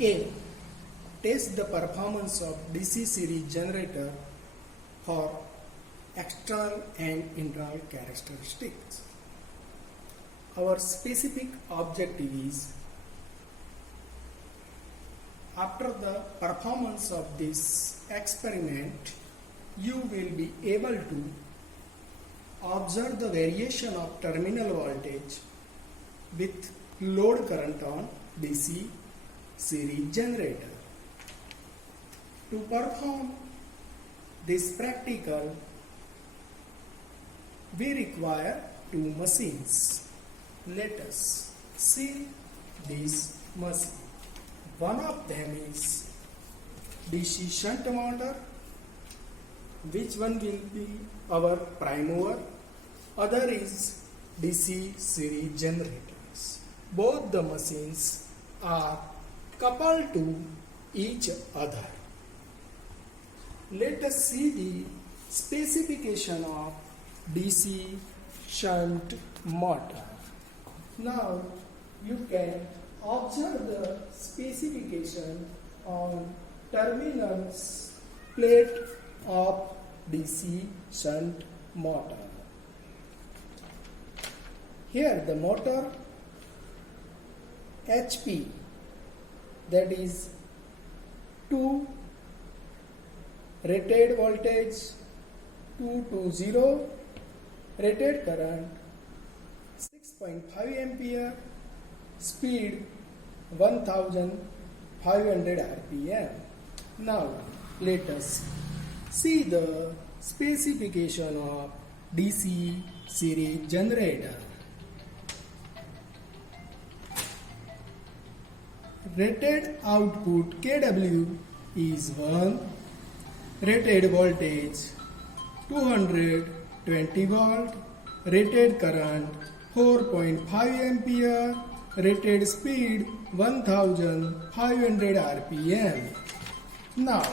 A. Test the performance of DC series generator for external and internal characteristics. Our specific objective is, after the performance of this experiment, you will be able to observe the variation of terminal voltage with load current on DC series generator. To perform this practical, we require two machines. Let us see this machine. One of them is DC shunt motor, which one will be our prime mover. Other is DC series generators. Both the machines are coupled to each other. Let us see the specification of DC shunt motor. Now you can observe the specification on terminals plate of DC shunt motor. Here the motor HP, that is 2 rated voltage 220, rated current 6.5 ampere, speed 1500 rpm. Now let us see the specification of DC series generator. Rated output kW is 1, rated voltage 220 volt, rated current 4.5 ampere, rated speed 1500 rpm. Now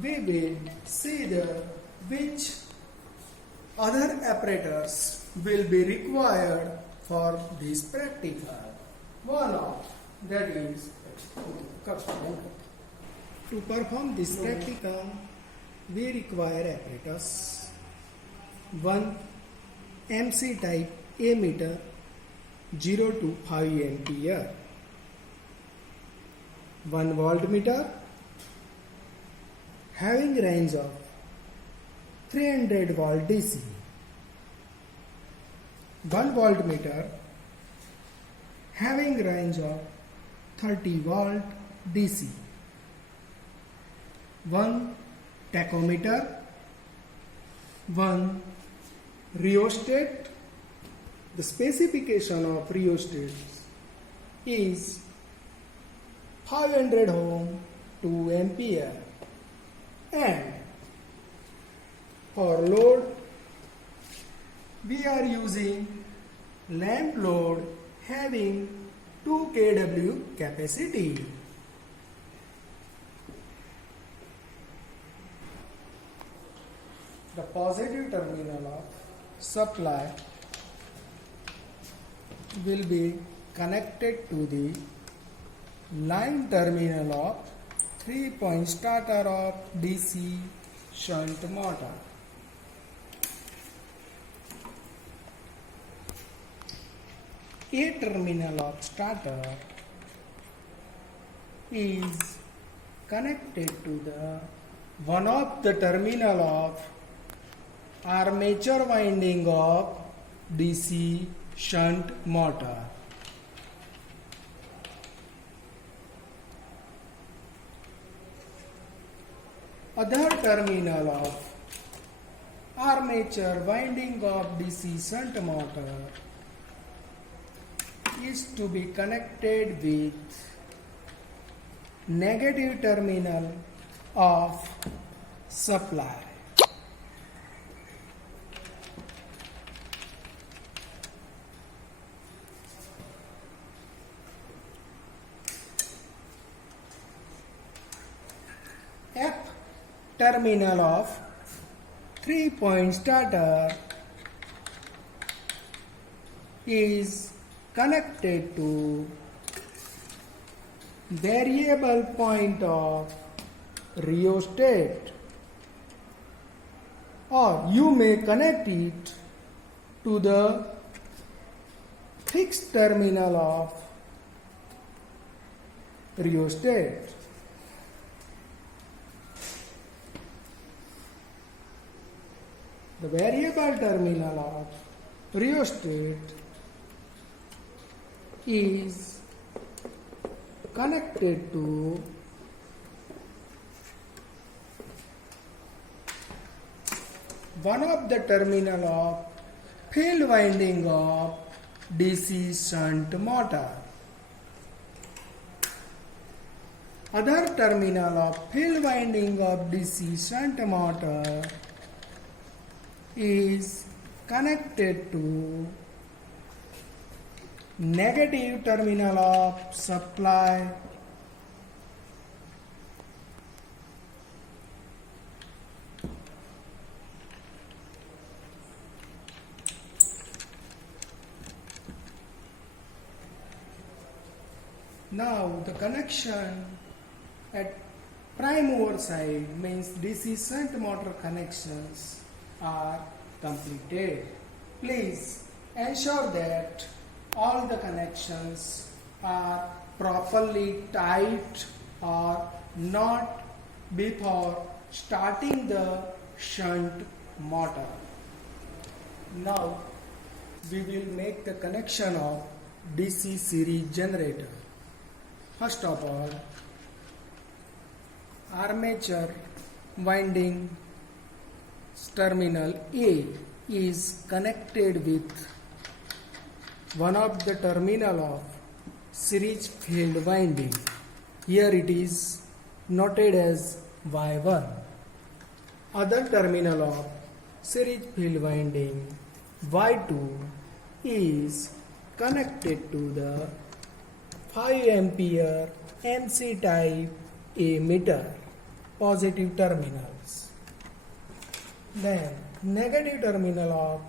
we will see which other apparatus will be required for this practical. One of that is to perform this practical, we require apparatus. One MC type ammeter 0 to 5 ampere, one voltmeter having range of 300 volt DC, one voltmeter having range of 30 volt DC, one tachometer, one rheostat. The specification of rheostat is 500 ohm 2 ampere, and for load we are using lamp load having 2 kW capacity. The positive terminal of supply will be connected to the line terminal of 3-point starter of DC shunt motor. A terminal of starter is connected to the one of the terminal of armature winding of DC shunt motor. Other terminal of armature winding of DC shunt motor is to be connected with negative terminal of supply. F terminal of 3-point starter is connected to variable point of rheostat, or you may connect it to the fixed terminal of rheostat. The variable terminal of rheostat is connected to one of the terminal of field winding of DC shunt motor. Other terminal of field winding of DC shunt motor is connected to negative terminal of supply Now the connection at prime mover side means DC shunt motor connections are completed. Please ensure that all the connections are properly tight or not before starting the shunt motor. Now we will make the connection of DC series generator. First of all, armature winding terminal A is connected with one of the terminal of series field winding. Here it is noted as Y1. Other terminal of series field winding Y2 is connected to the 5 ampere MC type ammeter, positive terminals. Then negative terminal of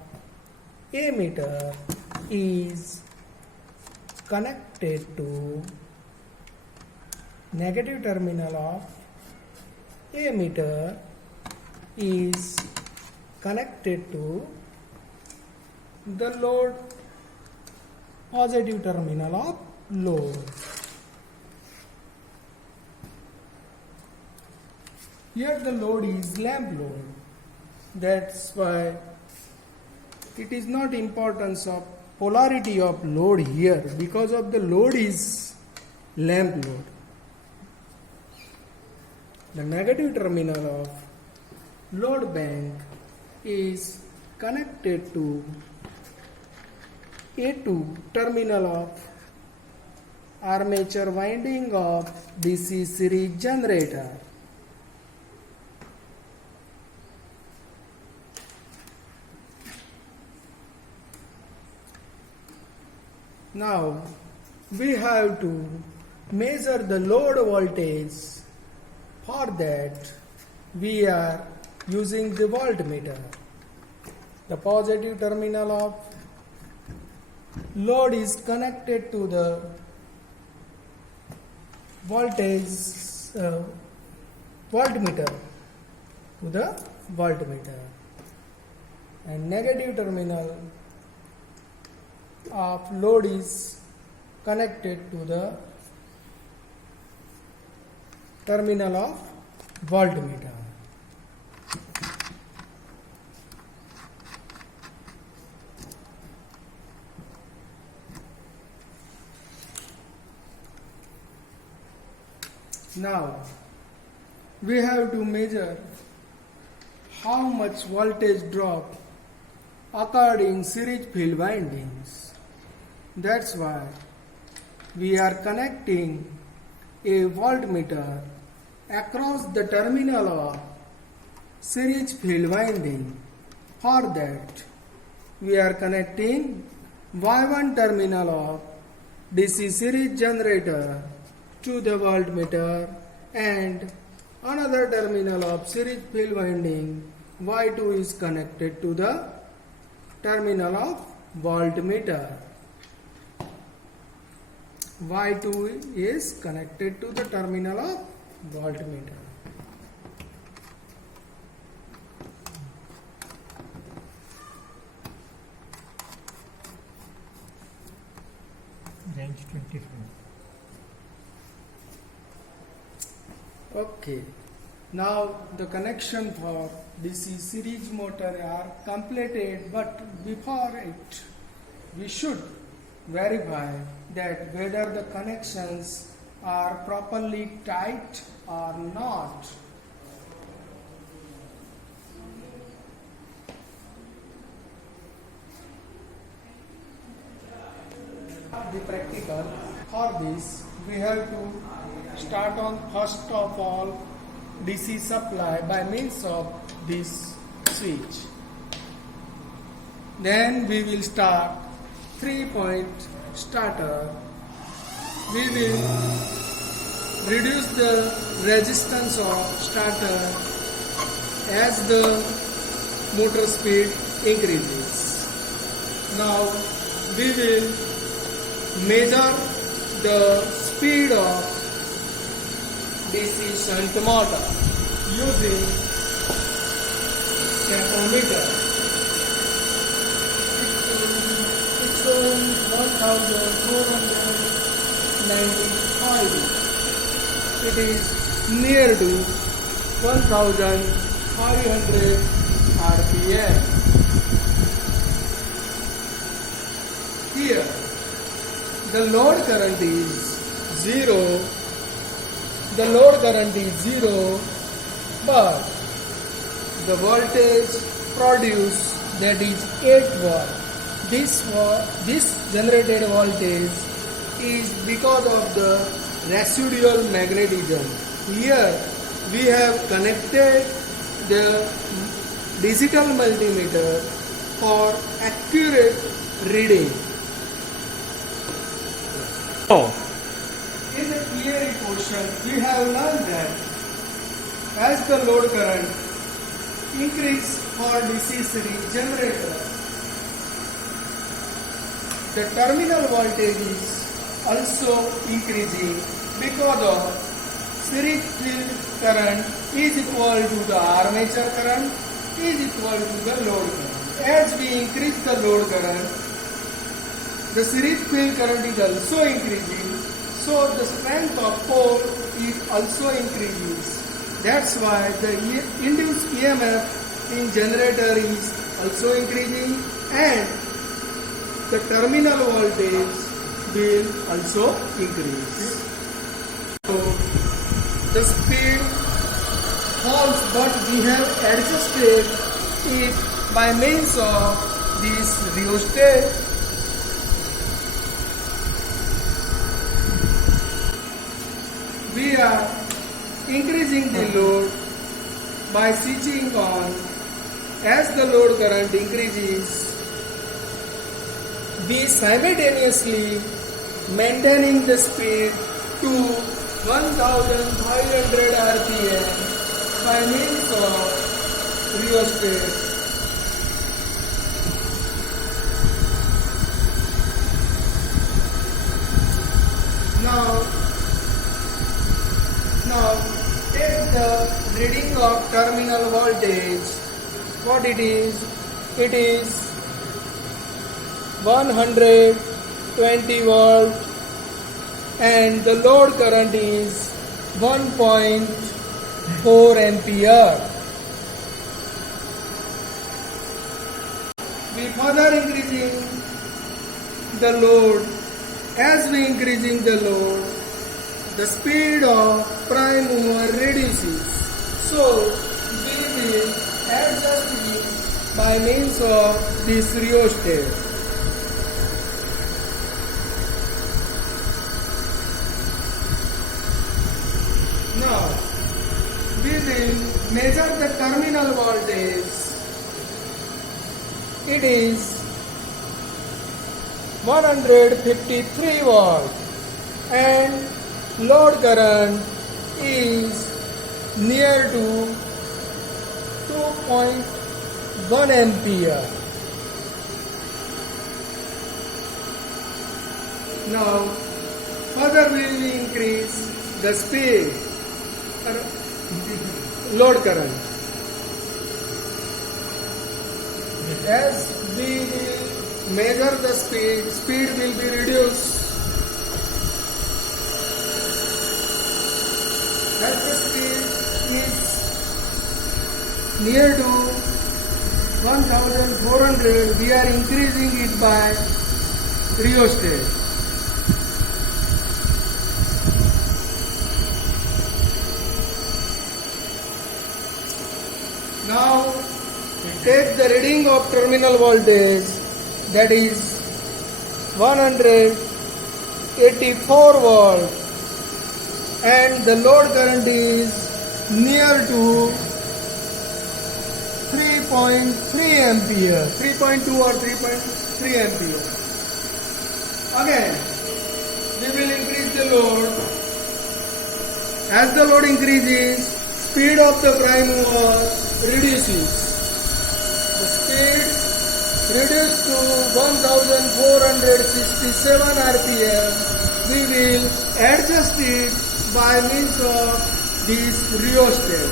ammeter is connected to negative terminal of ammeter is connected to the load, positive terminal of load. Here the load is lamp load. That's why it is not importance of polarity of load here, because of the load is lamp load. The negative terminal of load bank is connected to A2 terminal of armature winding of DC series generator. Now we have to measure the load voltage. For that we are using the voltmeter. The positive terminal of load is connected to the voltage voltmeter, and negative terminal of load is connected to the terminal of voltmeter. Now we have to measure how much voltage drop occurred in series field windings. That's why we are connecting a voltmeter across the terminal of series field winding. For that we are connecting Y1 terminal of DC series generator to the voltmeter and another terminal of series field winding Y2 is connected to the terminal of voltmeter. Y2 is connected to the terminal of voltmeter. Range 25. Okay. Now the connection for DC series motor are completed, but before it we should verify that whether the connections are properly tight or not. The practical for this we have to start on first of all DC supply by means of this switch. Then we will start 3-point starter. We will reduce the resistance of starter as the motor speed increases. Now we will measure the speed of DC shunt motor using tachometer. It shows 1495. It is near to 1500 RPM. Here the load current is 0. The load current is 0, but the voltage produced, that is 8 watt. This generated voltage is because of the residual magnetism. Here we have connected the digital multimeter for accurate reading. In the theory portion, we have learned that as the load current increase for DC series generator, the terminal voltage is also increasing because of series field current is equal to the armature current is equal to the load current. As we increase the load current, the series field current is also increasing, so the strength of pole is also increases. That's why the induced EMF in generator is also increasing and the terminal voltage will also increase. So the speed falls, but we have adjusted it by means of this rheostat. We are increasing the load by switching on. As the load current increases, we simultaneously maintaining the speed to 1500 RPM by means of rheostat. Now take the reading of terminal voltage. What it is? It is 120 volt and the load current is 1.4 ampere. We further increasing the load. As we increasing the load, the speed of prime mover reduces. So we will adjust it by means of this rheostat. Now we will measure the terminal voltage. It is 153 volt and load current is near to 2.1 ampere. Now further will we increase the speed, load current. As we will measure the speed, speed will be reduced. As the speed is near to 1400, we are increasing it by rheostat. Now take the reading of terminal voltage, that is 184 volt, and the load current is near to 3.3 ampere, 3.2 or 3.3 ampere. Again, we will increase the load. As the load increases, speed of the prime mover reduces. The speed reduced to 1467 rpm. We will adjust it by means of this rheostat.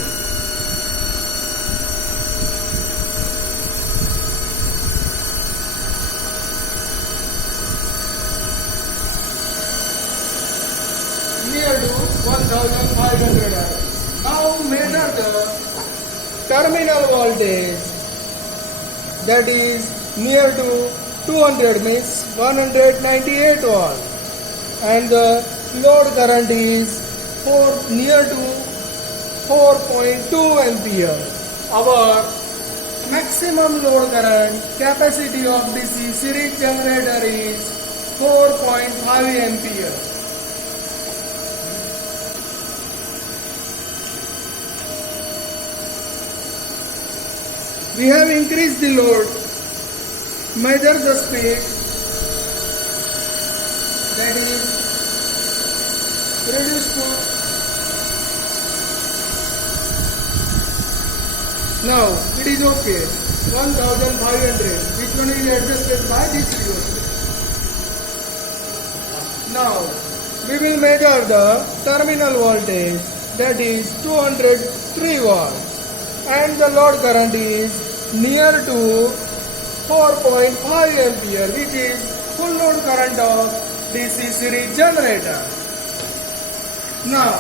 Near to 1500 rpm. Now measure the terminal voltage, that is near to 200, means 198 volt, and the load current is near to 4.2 ampere. Our maximum load current capacity of DC series generator is 4.5 ampere. We have increased the load, measure the speed, that is reduced to, now it is okay, 1500, which one is adjusted by this rheostat. Now we will measure the terminal voltage, that is 203 volt, and the load current is near to 4.5 ampere, which is full load current of DC series generator. Now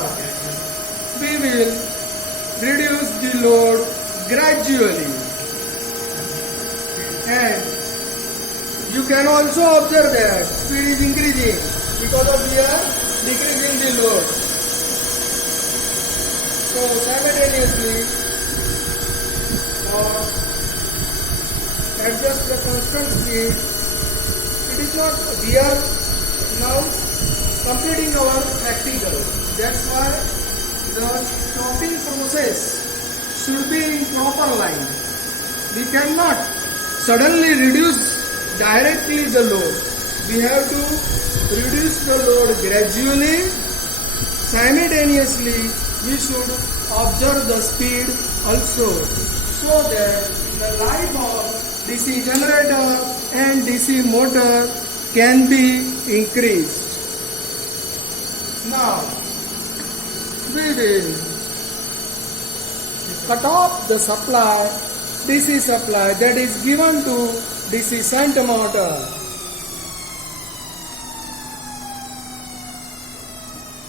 we will reduce the load gradually, and you can also observe that speed is increasing because of we are decreasing the load. So simultaneously, or adjust the constant speed. It is not, we are now completing our practical. That's why the stopping process should be in proper line. We cannot suddenly reduce directly the load. We have to reduce the load gradually. Simultaneously, we should observe the speed also, so that the life of DC generator and DC motor can be increased. Now, we will cut off the supply, DC supply that is given to DC shunt motor.